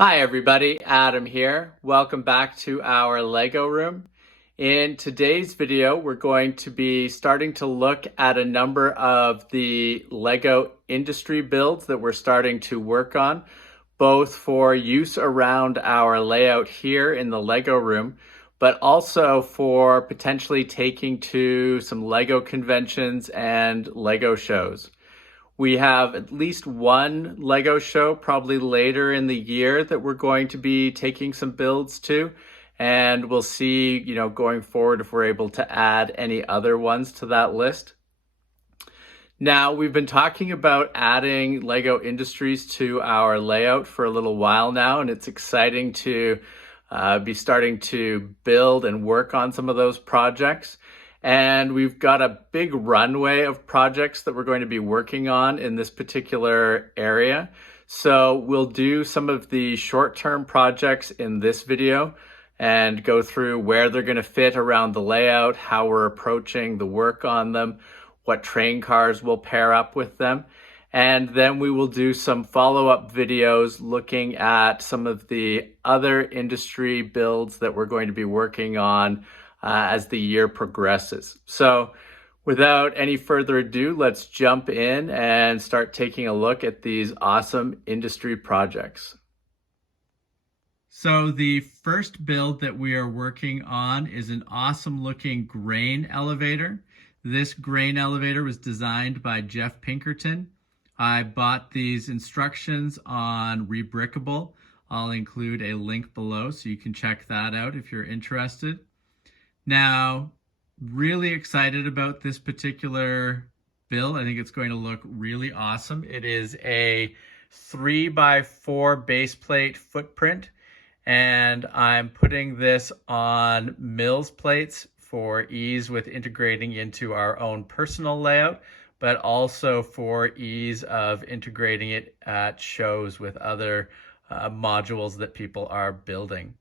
Hi everybody, Adam here. Welcome back to our Lego room. In today's video, we're going to be starting to look at a number of the Lego industry builds that we're starting to work on, both for use around our layout here in the Lego room, but also for potentially taking to some Lego conventions and Lego shows. We have at least one Lego show probably later in the year that we're going to be taking some builds to. And we'll see, going forward if we're able to add any other ones to that list. Now, we've been talking about adding Lego Industries to our layout for a little while now, and it's exciting to be starting to build and work on some of those projects. And we've got a big runway of projects that we're going to be working on in this particular area. So we'll do some of the short-term projects in this video and go through where they're going to fit around the layout, how we're approaching the work on them, what train cars will pair up with them. And then we will do some follow-up videos looking at some of the other industry builds that we're going to be working on as the year progresses. So without any further ado, let's jump in and start taking a look at these awesome industry projects. So the first build that we are working on is an awesome looking grain elevator. This grain elevator was designed by Jeff Pinkerton. I bought these instructions on Rebrickable. I'll include a link below so you can check that out if you're interested. Now, really excited about this particular build. I think it's going to look really awesome. It is a 3x4 base plate footprint, and I'm putting this on Mills plates for ease with integrating into our own personal layout, but also for ease of integrating it at shows with other modules that people are building.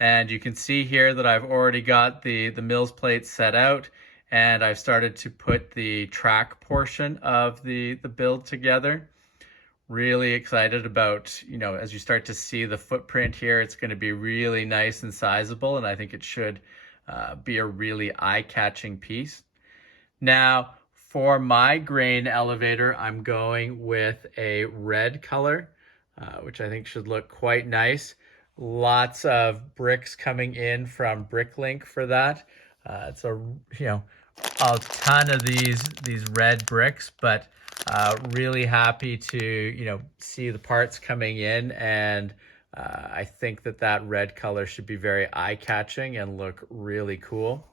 And you can see here that I've already got the Mills plates set out, and I've started to put the track portion of the build together. Really excited about, as you start to see the footprint here, it's going to be really nice and sizable, and I think it should be a really eye-catching piece. Now, for my grain elevator, I'm going with a red color, which I think should look quite nice. Lots of bricks coming in from Bricklink for that. It's a ton of these red bricks, but really happy to see the parts coming in, and I think that red color should be very eye-catching and look really cool.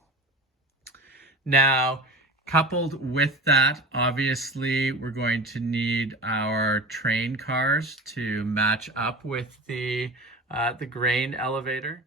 Now, coupled with that, obviously we're going to need our train cars to match up with the grain elevator.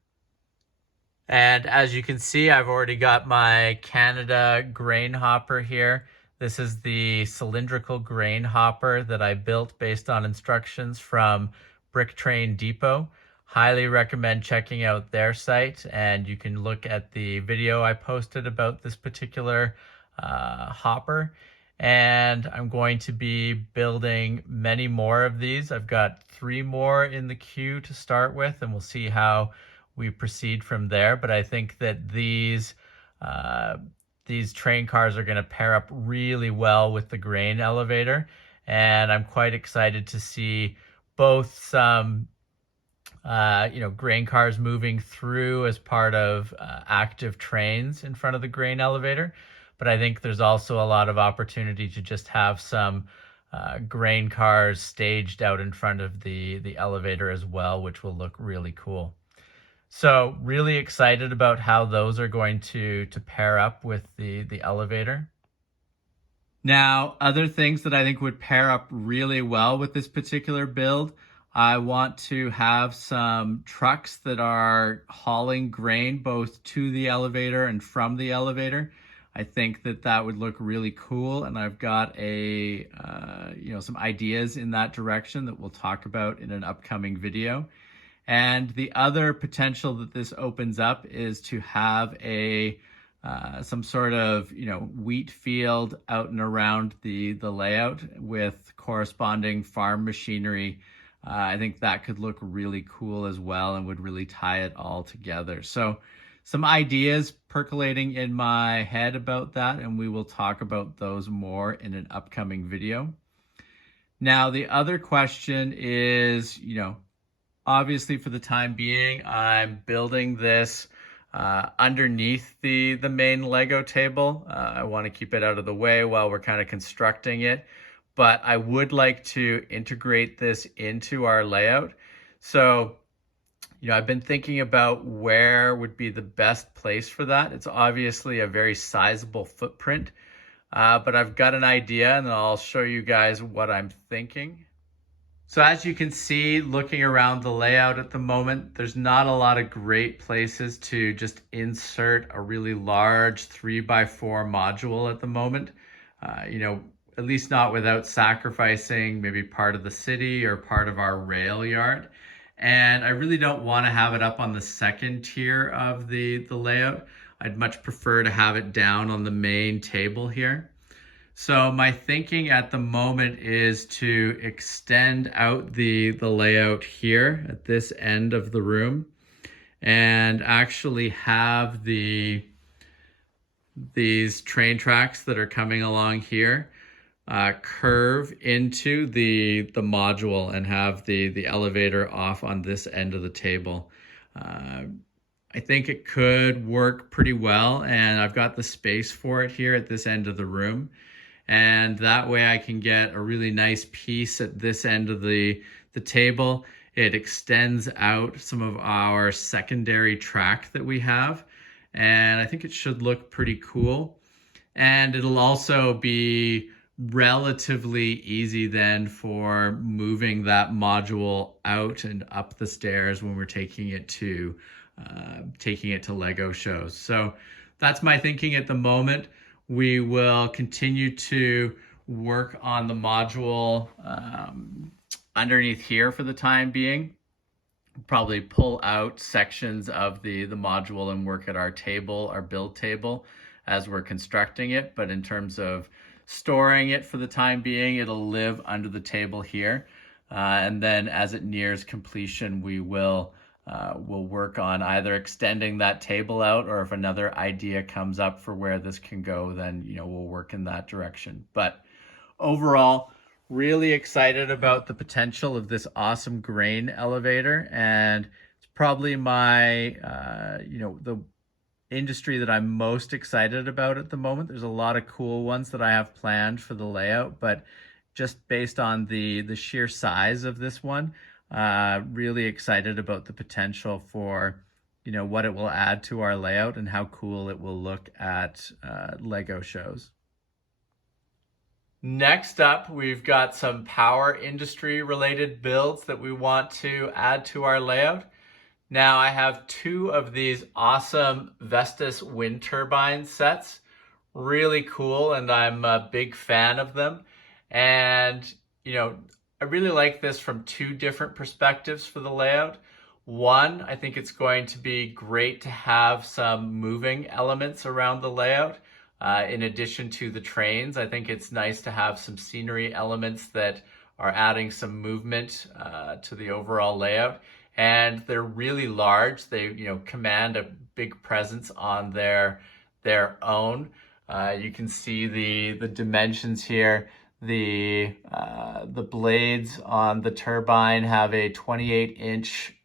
And as you can see, I've already got my Canada grain hopper here. This is the cylindrical grain hopper that I built based on instructions from Brick Train Depot. Highly recommend checking out their site, and you can look at the video I posted about this particular hopper. And I'm going to be building many more of these. I've got 3 more in the queue to start with, and we'll see how we proceed from there. But I think that these train cars are going to pair up really well with the grain elevator, and I'm quite excited to see both some grain cars moving through as part of active trains in front of the grain elevator. But I think there's also a lot of opportunity to just have some grain cars staged out in front of the elevator as well, which will look really cool. So really excited about how those are going to pair up with the elevator. Now, other things that I think would pair up really well with this particular build, I want to have some trucks that are hauling grain both to the elevator and from the elevator. I think that would look really cool, and I've got some ideas in that direction that we'll talk about in an upcoming video. And the other potential that this opens up is to have some sort of wheat field out and around the layout with corresponding farm machinery I think that could look really cool as well and would really tie it all together. So some ideas percolating in my head about that, and we will talk about those more in an upcoming video. Now, the other question is, obviously for the time being, I'm building this underneath the main Lego table. I want to keep it out of the way while we're kind of constructing it, but I would like to integrate this into our layout. So, I've been thinking about where would be the best place for that. It's obviously a very sizable footprint, but I've got an idea and I'll show you guys what I'm thinking. So as you can see, looking around the layout at the moment, there's not a lot of great places to just insert a really large 3x4 module at the moment. At least not without sacrificing maybe part of the city or part of our rail yard. And I really don't want to have it up on the second tier of the layout. I'd much prefer to have it down on the main table here. So my thinking at the moment is to extend out the layout here at this end of the room and actually have these train tracks that are coming along here curve into the module and have the elevator off on this end of the table. I think it could work pretty well, and I've got the space for it here at this end of the room. And that way I can get a really nice piece at this end of the table. It extends out some of our secondary track that we have, and I think it should look pretty cool. And it'll also be relatively easy then for moving that module out and up the stairs when we're taking it to Lego shows. So that's my thinking at the moment. We will continue to work on the module underneath here for the time being. Probably pull out sections of the module and work at our build table as we're constructing it. But in terms of storing it for the time being, it'll live under the table here. And then as it nears completion, we'll work on either extending that table out, or if another idea comes up for where this can go, then we'll work in that direction. But overall, really excited about the potential of this awesome grain elevator, and it's probably my the industry that I'm most excited about at the moment. There's a lot of cool ones that I have planned for the layout, but just based on the sheer size of this one, really excited about the potential for what it will add to our layout and how cool it will look at Lego shows. Next up, we've got some power industry related builds that we want to add to our layout. Now I have two of these awesome Vestas wind turbine sets. Really cool, and I'm a big fan of them. And I really like this from two different perspectives for the layout. One, I think it's going to be great to have some moving elements around the layout. In addition to the trains, I think it's nice to have some scenery elements that are adding some movement to the overall layout. And they're really large. They command a big presence on their own. You can see the dimensions here. The blades on the turbine have a 28-inch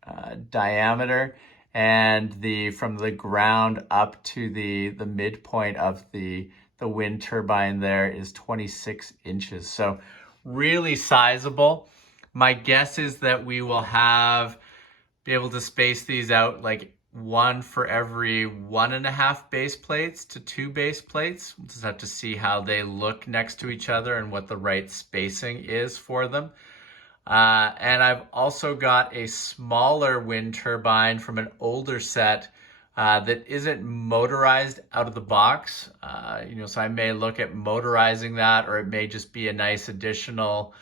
diameter, and from the ground up to the midpoint of the wind turbine there is 26 inches. So really sizable. My guess is that we will be able to space these out like one for every 1.5 base plates to 2 base plates. We'll just have to see how they look next to each other and what the right spacing is for them. And I've also got a smaller wind turbine from an older set that isn't motorized out of the box. So I may look at motorizing that, or it may just be a nice additional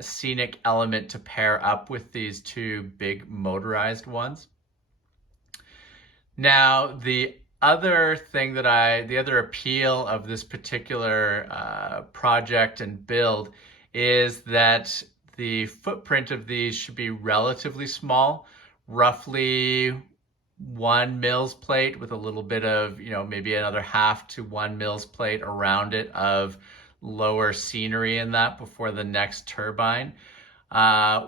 scenic element to pair up with these two big motorized ones. Now, the other appeal of this particular project and build is that the footprint of these should be relatively small, roughly 1 mils plate with a little bit of, maybe another half to 1 mils plate around it of lower scenery in that before the next turbine,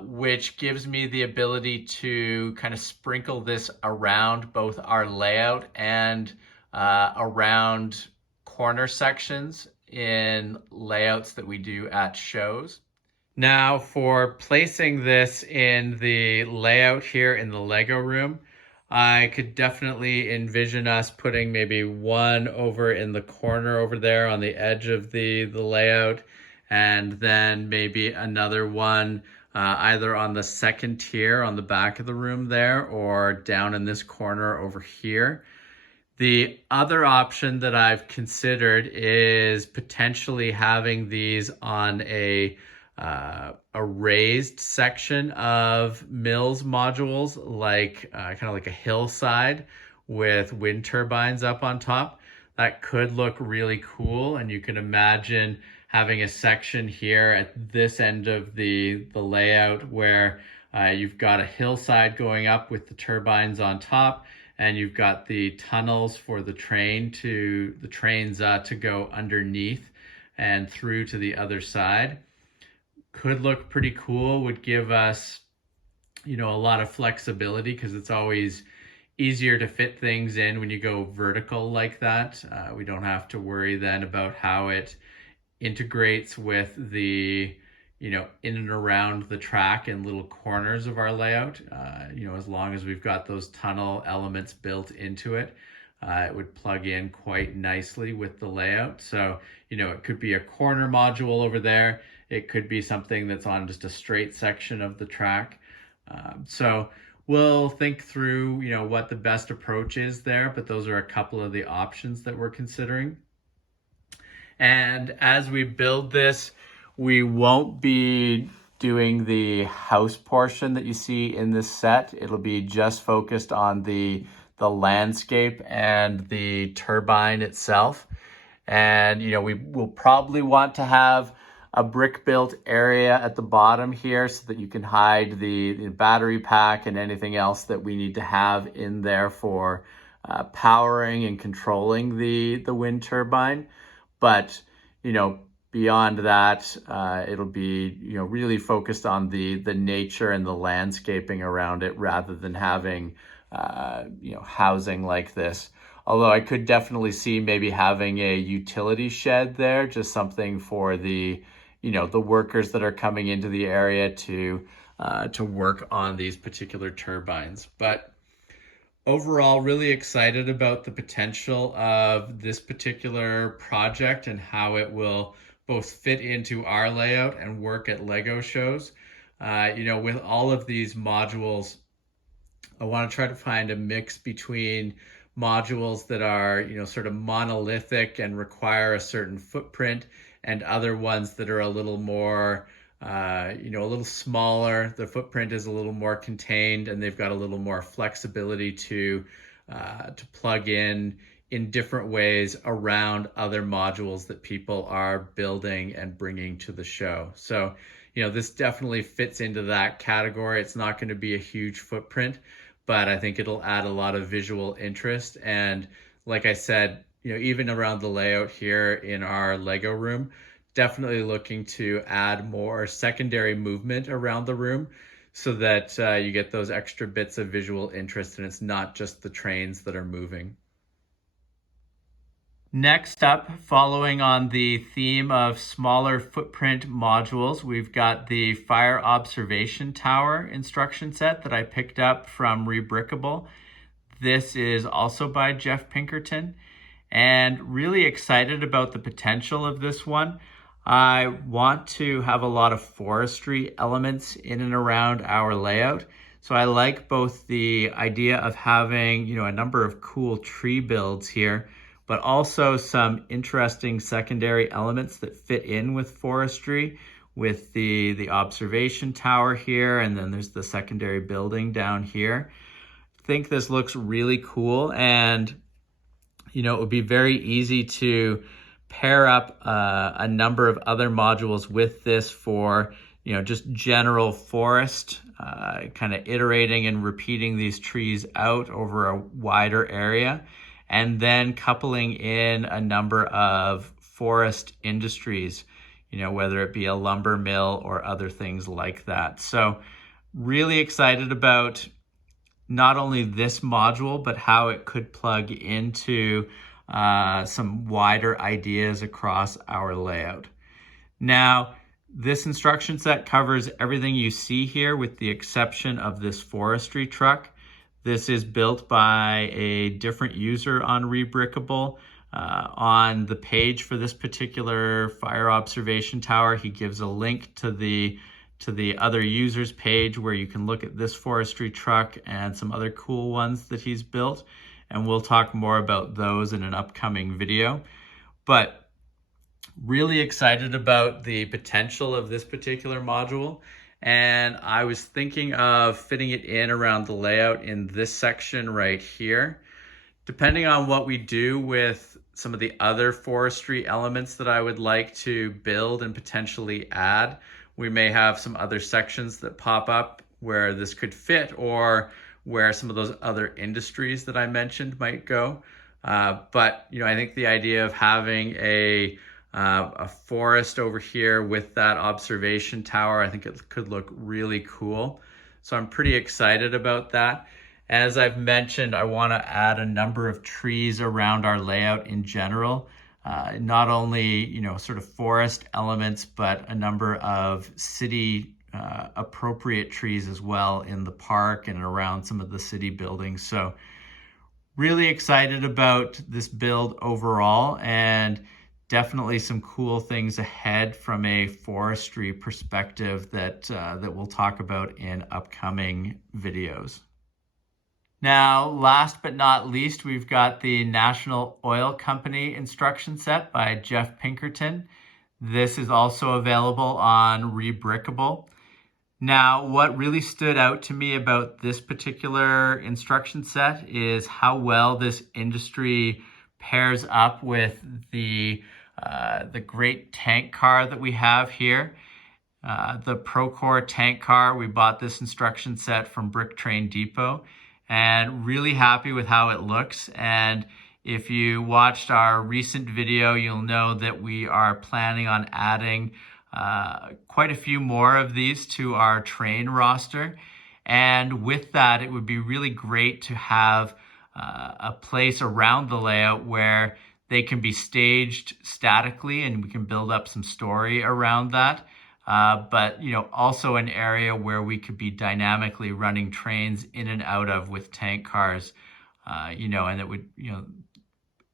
which gives me the ability to kind of sprinkle this around both our layout and around corner sections in layouts that we do at shows. Now for placing this in the layout here in the Lego room, I could definitely envision us putting maybe one over in the corner over there on the edge of the layout, and then maybe another one either on the second tier on the back of the room there or down in this corner over here. The other option that I've considered is potentially having these on a raised section of Mills modules, like kind of like a hillside with wind turbines up on top. That could look really cool, and you can imagine having a section here at this end of the layout where you've got a hillside going up with the turbines on top, and you've got the tunnels for the trains to go underneath and through to the other side. Could look pretty cool, would give us, a lot of flexibility, because it's always easier to fit things in when you go vertical like that. We don't have to worry then about how it integrates with the, in and around the track and little corners of our layout. As long as we've got those tunnel elements built into it, it would plug in quite nicely with the layout. So, it could be a corner module over there. It could be something that's on just a straight section of the track. So we'll think through, what the best approach is there, but those are a couple of the options that we're considering. And as we build this, we won't be doing the house portion that you see in this set. It'll be just focused on the landscape and the turbine itself. And, we will probably want to have a brick built area at the bottom here so that you can hide the battery pack and anything else that we need to have in there for powering and controlling the wind turbine. But, beyond that, it'll be, really focused on the nature and the landscaping around it rather than having, housing like this. Although I could definitely see maybe having a utility shed there, just something for the workers that are coming into the area to work on these particular turbines. But overall, really excited about the potential of this particular project and how it will both fit into our layout and work at Lego shows. With all of these modules, I want to try to find a mix between modules that are, sort of monolithic and require a certain footprint, and other ones that are a little more, a little smaller. The footprint is a little more contained, and they've got a little more flexibility to plug in different ways around other modules that people are building and bringing to the show. So, this definitely fits into that category. It's not going to be a huge footprint, but I think it'll add a lot of visual interest. And like I said, even around the layout here in our Lego room, definitely looking to add more secondary movement around the room so that you get those extra bits of visual interest and it's not just the trains that are moving. Next up, following on the theme of smaller footprint modules, we've got the fire observation tower instruction set that I picked up from Rebrickable. This is also by Jeff Pinkerton, and really excited about the potential of this one. I want to have a lot of forestry elements in and around our layout. So I like both the idea of having, a number of cool tree builds here, but also some interesting secondary elements that fit in with forestry, with the observation tower here, and then there's the secondary building down here. I think this looks really cool, and it would be very easy to pair up a number of other modules with this for, just general forest, kind of iterating and repeating these trees out over a wider area, and then coupling in a number of forest industries, whether it be a lumber mill or other things like that. So really excited about not only this module, but how it could plug into some wider ideas across our layout. Now, this instruction set covers everything you see here with the exception of this forestry truck. This is built by a different user on Rebrickable. On the page for this particular fire observation tower, he gives a link to the other users page where you can look at this forestry truck and some other cool ones that he's built. And we'll talk more about those in an upcoming video. But really excited about the potential of this particular module. And I was thinking of fitting it in around the layout in this section right here. Depending on what we do with some of the other forestry elements that I would like to build and potentially add, we may have some other sections that pop up where this could fit, or where some of those other industries that I mentioned might go. But I think the idea of having a forest over here with that observation tower, I think it could look really cool. So I'm pretty excited about that. As I've mentioned, I want to add a number of trees around our layout in general. Not only, sort of forest elements, but a number of city appropriate trees as well in the park and around some of the city buildings. So really excited about this build overall, and definitely some cool things ahead from a forestry perspective that we'll talk about in upcoming videos. Now, last but not least, we've got the National Oil Company instruction set by Jeff Pinkerton. This is also available on Rebrickable. Now, what really stood out to me about this particular instruction set is how well this industry pairs up with the great tank car that we have here. The Procore tank car, we bought this instruction set from Brick Train Depot, and really happy with how it looks. And if you watched our recent video, you'll know that we are planning on adding quite a few more of these to our train roster. And with that, it would be really great to have a place around the layout where they can be staged statically and we can build up some story around that. But also an area where we could be dynamically running trains in and out of with tank cars, and it would,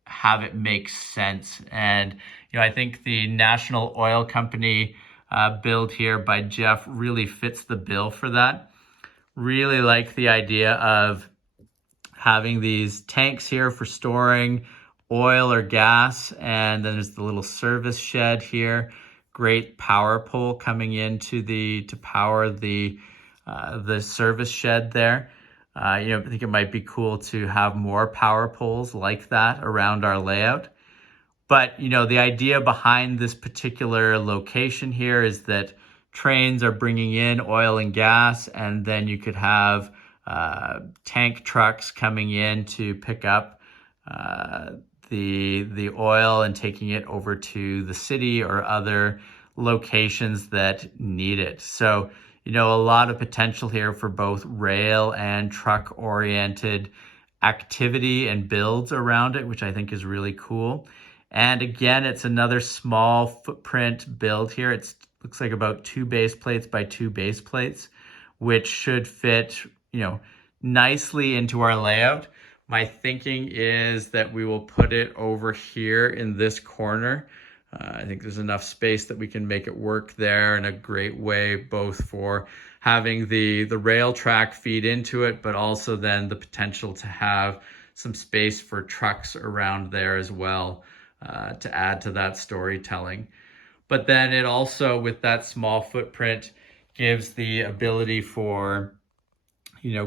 have it make sense. And, I think the National Oil Company build here by Jeff really fits the bill for that. Really like the idea of having these tanks here for storing oil or gas, and then there's the little service shed here. Great power pole coming in to power the service shed there. I think it might be cool to have more power poles like that around our layout. But the idea behind this particular location here is that trains are bringing in oil and gas, and then you could have tank trucks coming in to pick up the oil and taking it over to the city or other locations that need it. So, a lot of potential here for both rail and truck oriented activity and builds around it, which I think is really cool. And again, it's another small footprint build here. It looks like about 2 base plates by 2 base plates, which should fit, nicely into our layout. My thinking is that we will put it over here in this corner. I think there's enough space that we can make it work there in a great way, both for having the rail track feed into it, but also then the potential to have some space for trucks around there as well, to add to that storytelling. But then it also, with that small footprint, gives the ability for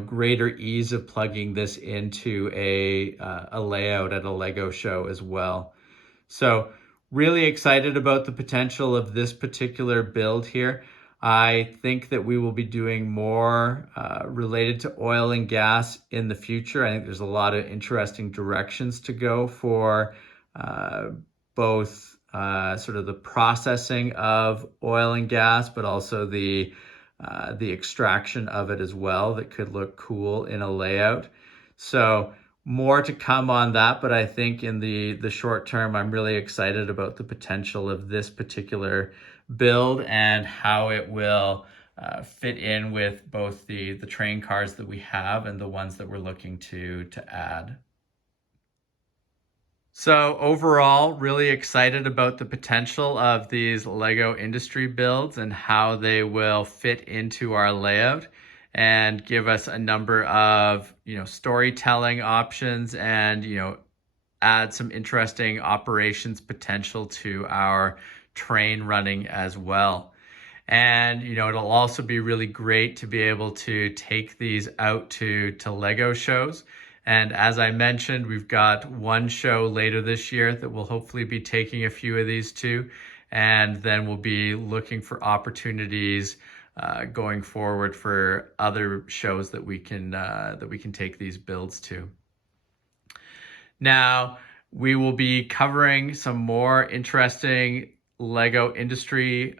greater ease of plugging this into a layout at a Lego show as well. So really excited about the potential of this particular build here. I think that we will be doing more related to oil and gas in the future. I think there's a lot of interesting directions to go for both sort of the processing of oil and gas, but also the extraction of it as well that could look cool in a layout. So more to come on that, but I think in the short term, I'm really excited about the potential of this particular build and how it will fit in with both the train cars that we have and the ones that we're looking to add. So overall, really excited about the potential of these Lego industry builds and how they will fit into our layout and give us a number of, storytelling options and, add some interesting operations potential to our train running as well. And, it'll also be really great to be able to take these out to Lego shows. And as I mentioned, we've got one show later this year that we'll hopefully be taking a few of these to. And then we'll be looking for opportunities going forward for other shows that we can take these builds to. Now, we will be covering some more interesting Lego industry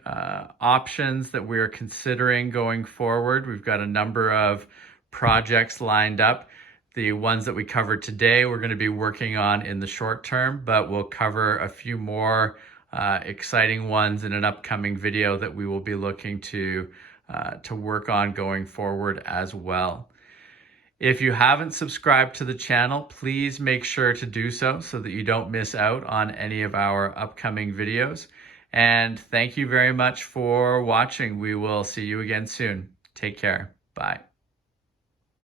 options that we're considering going forward. We've got a number of projects lined up. The ones that we covered today, we're going to be working on in the short term, but we'll cover a few more exciting ones in an upcoming video that we will be looking to work on going forward as well. If you haven't subscribed to the channel, please make sure to do so that you don't miss out on any of our upcoming videos. And thank you very much for watching. We will see you again soon. Take care. Bye.